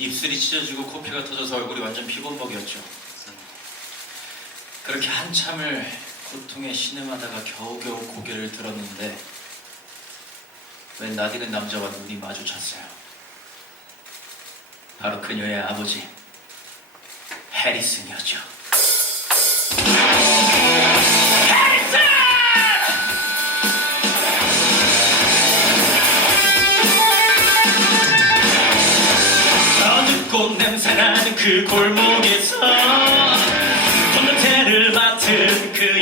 입술이 찢어지고 코피가 터져서 얼굴이 완전 피범벅이었죠. 그렇게 한참을 고통에 신음하다가 겨우겨우 고개를 들었는데 웬 나디는 남자와 눈이 마주쳤어요. 바로 그녀의 아버지 해리슨이었죠. 똥 냄새나는 그 골목에서 돈 냄새를 맡은 그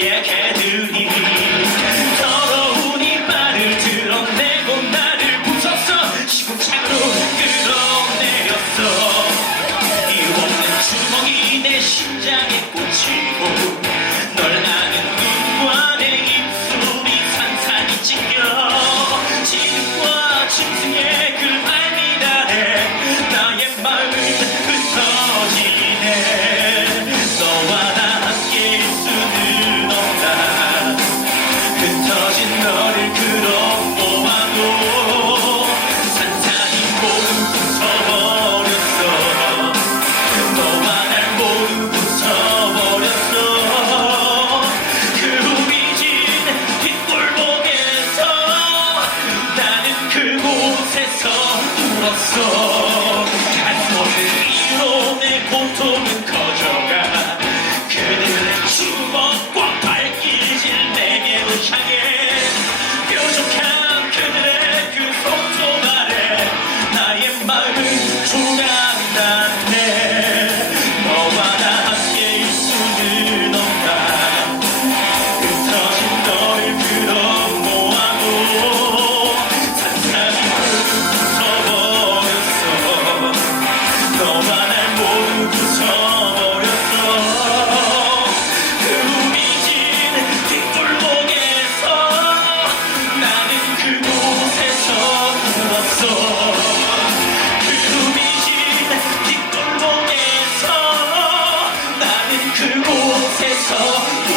그곳에서 울었어. 한 번의 이론의 고통을 못해서